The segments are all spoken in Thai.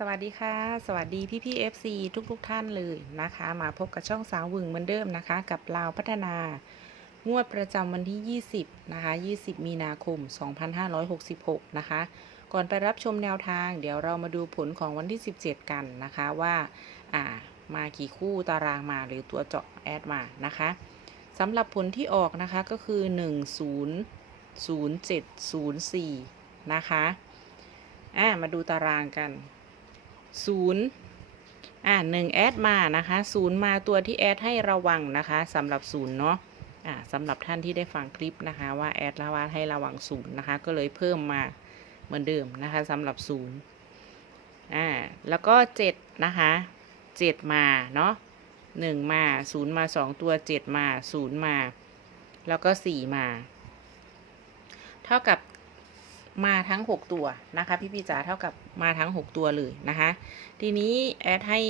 สวัสดีค่ะ สวัสดีพี่พี่ FC ทุกทุกๆท่านเลยนะคะ มาพบกับช่องสาววึงเหมือนเดิมนะคะ กับลาวพัฒนางวดประจำวันที่ 20 นะคะ 20 มีนาคม 2566 นะคะ ก่อนไปรับชมแนวทาง เดี๋ยวเรามาดูผลของวันที่ 17 กันนะคะว่าอ่ามากี่คู่ตารางมาหรือตัวเจาะแอดมานะคะสำหรับผลที่ออกนะคะก็คือ 100704 นะคะอ่ามาดูตารางกัน ศูนย์อ่าหนึ่งแอดมานะคะศูนย์มาตัวที่แอดให้ระวังนะคะสำหรับศูนย์เนาะอ่าสำหรับท่านที่ได้ฟังคลิปนะคะว่าแอดละว่าให้ระวังศูนย์นะคะ ก็เลยเพิ่มมาเหมือนเดิมนะคะสำหรับศูนย์อ่าแล้วก็เจ็ดนะคะเจ็ดมาเนาะหนึ่งมาศูนย์มาสองตัวเจ็ดมาศูนย์มา แล้วก็สี่มา เท่ากับ มาทั้ง 6 ตัวนะคะ พี่พี่จ๋าเท่ากับมาทั้ง 6 ตัวเลยนะคะ ทีนี้แอดให้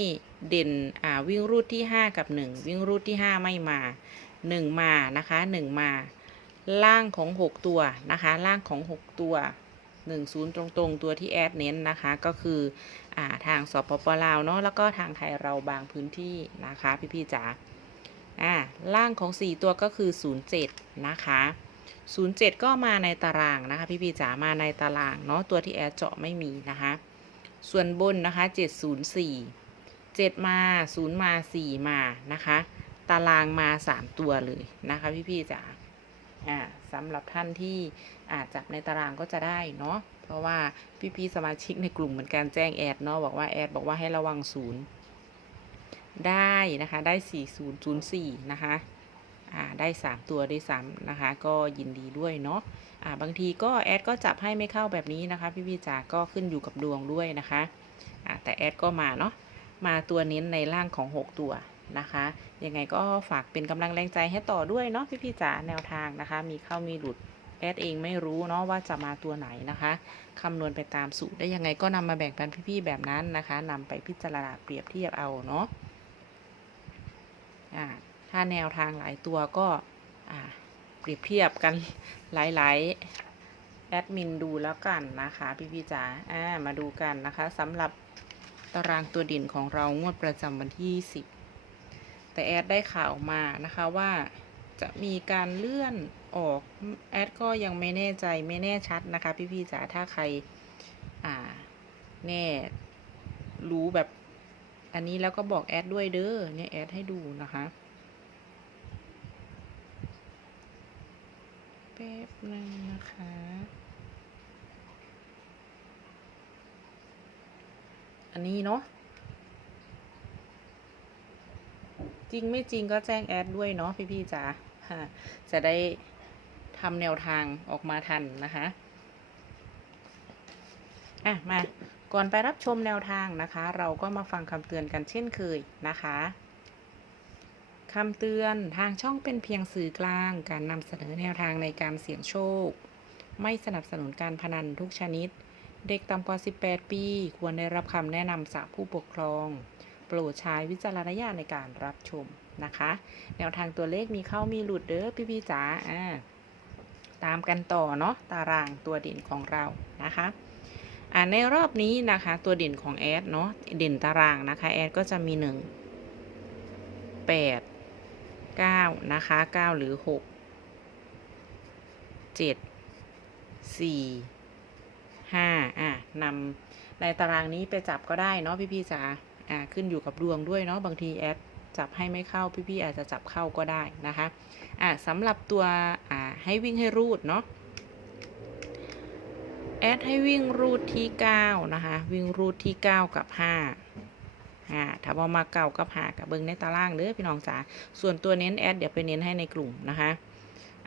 เด่นอ่าวิ่งรูดที่ 5 กับ 1 วิ่งรูดที่ 5 ไม่มา 1 มานะคะ 1 มาล่างของ 6 ตัวนะคะล่างของ 6 ตัว 1 0 ตรงๆตัวที่แอดเน้นนะคะ ก็คืออ่าทางสปปลาวเนาะแล้วก็ทางไทยเราบางพื้นที่นะคะ พี่พี่จ๋าอ่าล่างของ 4 ตัวก็คือ 07 นะคะ 07 ก็มาในตารางนะคะพี่พี่จ๋ามาในตารางเนาะตัวที่แอดเจาะไม่มีนะคะ ส่วนบนนะคะ 704 7 มา 0 มา 4 มานะคะ ตารางมา 3 ตัวเลยนะคะพี่พี่จ๋าอ่าสำหรับท่านที่อาจจับในตารางก็จะได้เนาะเพราะว่าพี่ๆสมาชิกในกลุ่มเหมือนกันแจ้งแอดเนาะบอกว่าแอดบอกว่าให้ระวังศูนย์ได้นะคะได้ 4004 นะคะ ได้3ตัวได้ซ้ำนะคะ ก็ยินดีด้วยเนาะอ่าบางทีก็แอดก็จับให้ไม่เข้าแบบนี้นะคะ พี่พี่จ๋าก็ขึ้นอยู่กับดวงด้วยนะคะอ่าแต่แอดก็มาเนาะมาตัวเน้นในร่างของ 6 ตัวนะคะ ยังไงก็ฝากเป็นกำลังแรงใจให้ต่อด้วยเนาะพี่พี่จ๋าแนวทางนะคะ มีเข้ามีหลุดแอดเองไม่รู้เนาะว่าจะมาตัวไหนนะคะคำนวณไปตามสูตรได้ยังไงก็นำมาแบ่งปันพี่ๆแบบนั้นนะคะนำไปพิจารณาเปรียบเทียบเอาเนาะ ถ้าแนวทางหลายตัวก็เปรียบเทียบกันหลาย ๆ แอดมินดูแล้วกันนะคะ พี่พี่จ๋ามาดูกันนะคะสำหรับตารางตัวด่นของเรางวดประจำวันที่ 10 แต่แอดได้ข่าวมานะคะว่าจะมีการเลื่อนออก แอดก็ยังไม่แน่ใจไม่แน่ชัดนะคะ พี่พี่จ๋าถ้าใครอ่าแน่รู้แบบอันนี้แล้วก็บอกแอดด้วยเด้อเนี่ยแอดให้ดูนะคะ แป๊บหนึงนะคะอันนี้เนาะจริงไม่จริงก็แจ้งแอดด้วยเนาะพี่ๆจ๋าจะได้ทำแนวทางออกมาทันนะคะอะมาก่อนไปรับชมแนวทางนะคะ เราก็มาฟังคำเตือนกันเช่นเคยนะคะ คำเตือนทางช่องเป็นเพียงสื่อกลาง การนำเสนอแนวทางในการเสี่ยงโชค ไม่สนับสนุนการพนันทุกชนิด เด็กต่ำกว่า 18 ปี ควรได้รับคำแนะนำจากผู้ปกครอง โปรดใช้วิจารณญาณในการรับชมนะคะ แนวทางตัวเลขมีเข้ามีหลุดเด้อพี่ๆจ๋าอ่าตามกันต่อเนาะตารางตัวเด่นของเรานะคะอ่าในรอบนี้นะคะ ตัวเด่นของแอดเนาะเด่นตารางนะคะแอดก็จะมี 1 8 9นะคะ9หรือ6 7 4 5อะนำในตารางนี้ไปจับก็ได้เนาะพี่ๆจ๋าอ่าขึ้นอยู่กับดวงด้วยเนาะบางทีแอดจับให้ไม่เข้าพี่ๆอาจจะจับเข้าก็ได้นะคะอ่าสำหรับตัวอ่าให้วิ่งให้รูดเนาะแอดให้วิ่งรูดที่ 9 นะคะ วิ่งรูดที่ 9 กับ 5 อ่าถ้าบอมาเก่ากับหากับเบิงในตารางเด้อพี่น้องจ๋าส่วนตัวเน้นแอดเดี๋ยวไปเน้นให้ในกลุ่มนะคะ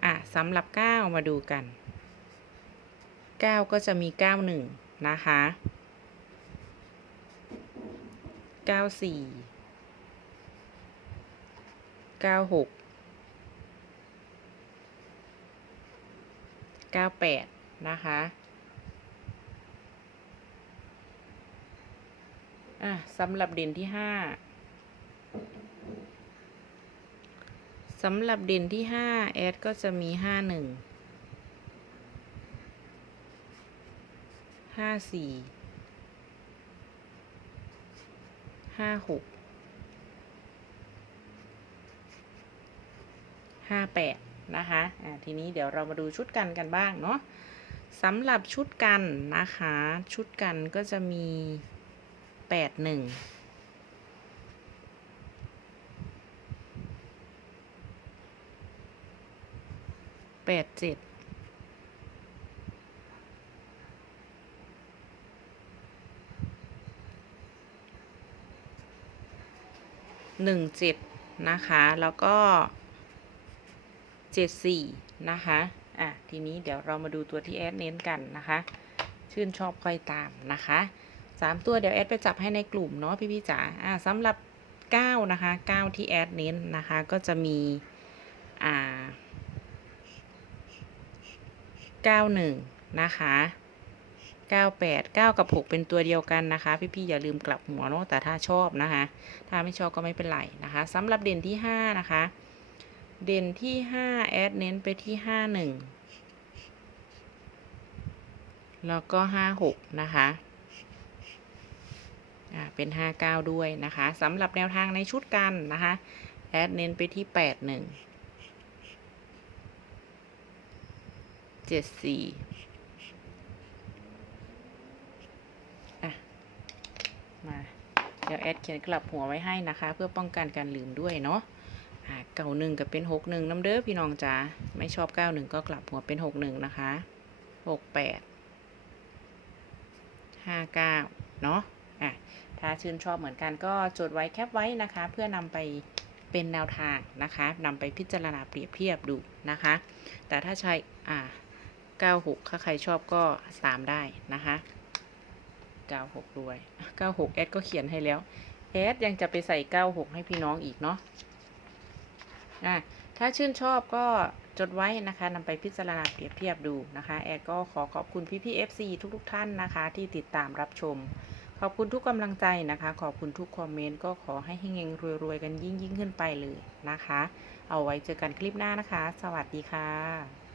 อะสำหรับ 9 มาดูกัน 9 ก็จะมี 91 นะคะ 94 96 98 นะคะ อะสำหรับเด่นที่ห้าสำหรับเด่นที่ห้าแอดก็จะมีห้าหนึ่งห้าสี่ห้าหกห้าแปดนะคะอ่าทีนี้เดี๋ยวเรามาดูชุดกันกันบ้างเนาะสำหรับชุดกันนะคะ ชุดกันก็จะมี แปดหนึ่งแปดเจ็ดหนึ่งเจ็ดนะคะ แล้วก็เจ็ดสี่นะคะ อะ ทีนี้เดี๋ยวเรามาดูตัวที่แอดเน้นกันนะคะ ชื่นชอบค่อยตามนะคะ สามตัวเดี๋ยวแอดไปจับให้ในกลุ่มเนาะพี่พี่จ๋าอะสำหรับเก้านะคะเก้าที่แอดเน้นนะคะ ก็จะมีอ่าเก้าหนึ่งนะคะ98 9 กับ 6 เป็นตัวเดียวกันนะคะ พี่ๆอย่าลืมกลับหัวเนาะแต่ถ้าชอบนะคะ ถ้าไม่ชอบก็ไม่เป็นไรนะคะสำหรับเด่นที่ 5 นะคะ เด่นที่ 5 แอดเน้นไปที่ 51 แล้วก็ 56 นะคะ เป็น 59 ด้วยนะคะสำหรับแนวทางในชุดกันนะคะแอดเน้นไปที่ 81 74มา เดี๋ยวแอดเขียนกลับหัวไว้ให้นะคะ เพื่อป้องกันการลืมด้วยเนาะเก่าหนึ่งกับเป็นหกหนึ่งน้ำเด้อพี่น้องจ๋าไม่ชอบเก้าหนึ่งก็กลับหัวเป็นหกหนึ่งนะคะหกแปดห้าเก้าเนาะ อะถ้าชื่นชอบเหมือนกันก็จดไว้แคปไว้นะคะ เพื่อนำไปเป็นแนวทางนะคะนำไปพิจารณาเปรียบเทียบดูนะคะ แต่ถ้าใช้อ่าเก้าหกถ้าใครชอบก็ตามได้นะคะ96ด้วย96แอดก็เขียนให้แล้วแอดยังจะไปใส่ 96 ให้พี่น้องอีกเนาะอะถ้าชื่นชอบก็จดไว้นะคะนำไปพิจารณาเปรียบเทียบดูนะคะ แอดก็ขอขอบคุณพี่พี่ FC ทุกๆ ท่านนะคะ ที่ติดตามรับชม ขอบคุณทุกกำลังใจนะคะ ขอบคุณทุกคอมเมนต์ก็ขอให้เฮงๆรวยๆกันยิ่งยิ่งๆขึ้นไปเลยนะคะ เอาไว้เจอกันคลิปหน้านะคะ สวัสดีค่ะ